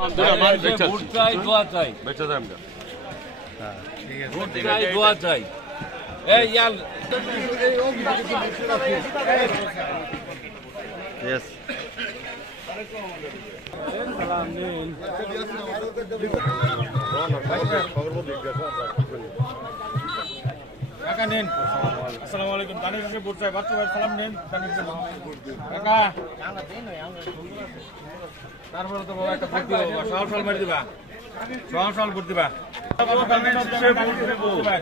Vote চাই, দোয়া চাই। ভোট চাই, দোয়া চাই। এই ইয়ার Yes. কাকা নেন। আসসালামু আলাইকুম। দানিশ এসে ভোট চাই। বাচ্চা ভাই সালাম নেন। দানিশ এসে কাকা। তারপরে তো বাবা একটা ভোট দিবা। সহল সহল মারি দিবা। সহল সহল ভোট দিবা। দানিশ এসে ভোট দিবা।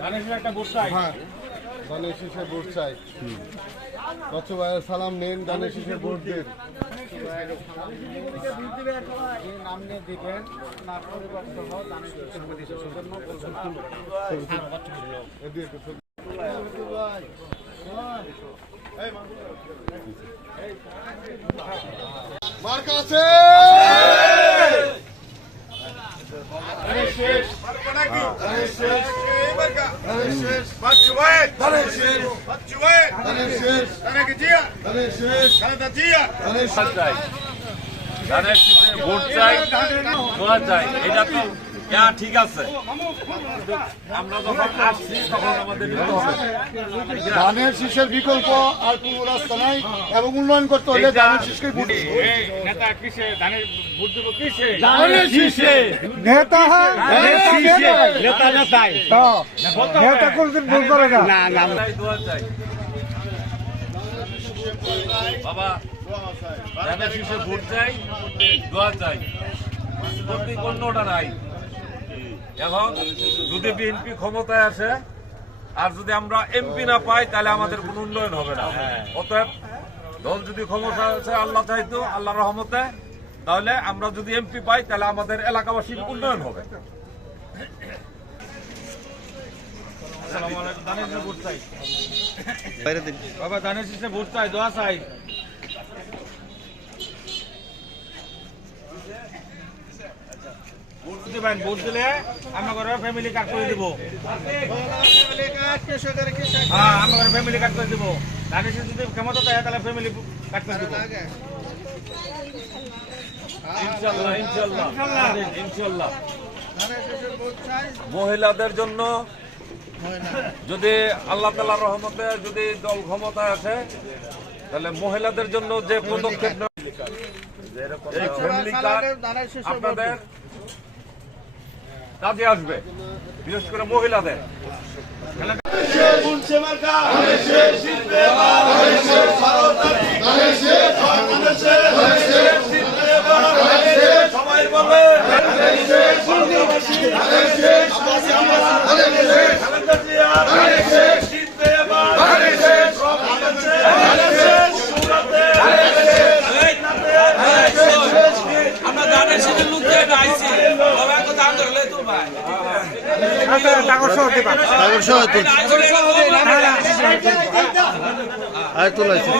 দানিশ এসে একটা ভোট চাই। হ্যাঁ, দানের শীষে ভোট চাই। বাচ্চু ভাইয়ের সালাম নেন, দানের শীষে ভোট দেন। মার্কা আছে। ভোট চাই, দোয়া চাই। এটা তো ঠিক আছে। আমরা যখন আসছি তখন আমাদের ধানের শীষের বিকল্প আর কোনো রাস্তা নাই এবং উন্নয়ন করতে হলে ধানের শীষকে ভোট নেতা কিসে ধানের ভোট দেবো কিসে? ধানের শীষে নেতা নেতা নেতাই নেতা কোনদিন ভুল করে না। দোয়া চাই। বাবা ধানের শীষে ভোট চাই, দোয়া চাই। অন্যটা নাই। এখন যদি বিএনপি ক্ষমতায় আসে আর যদি আমরা এমপি না পাই তাহলে আমাদের কোনো উন্নয়ন হবে না। অতএব দল যদি ক্ষমতা আছে, আল্লাহ চাইতো, আল্লাহর রহমতে, তাহলে আমরা যদি এমপি পাই তাহলে আমাদের এলাকাবাসীর উন্নয়ন হবে। আসসালামু আলাইকুম। দানিশ এসে ভোট চাই। বাইরে দিন। বাবা দানিশ এসে ভোট চাই, দোয়া চাই। ভোট দিবেন, ভোট দিলে আমরা করে ফ্যামিলি কার্ড করে দিব। হ্যাঁ, আমরা করে ফ্যামিলি কার্ড করে দিব। দানিশ যদি ক্ষমতা দেয় তাহলে ফ্যামিলি কার্ড করে দিব। ইনশাআল্লাহ, ইনশাআল্লাহ, ইনশাআল্লাহ। মহিলাদের জন্য যদি আল্লাহ তাআলার রহমতে যদি দল ক্ষমতায় আসে তাহলে মহিলাদের জন্য যে পদক্ষেপ এই ফ্যামিলি কার্ড আপনাদের কাজে আসবে, বিশেষ করে মহিলাদের। সবাই বলে আমরা দানের সাথে লোক আইছি দান ধরলে তো ভাই আর তোলাইছে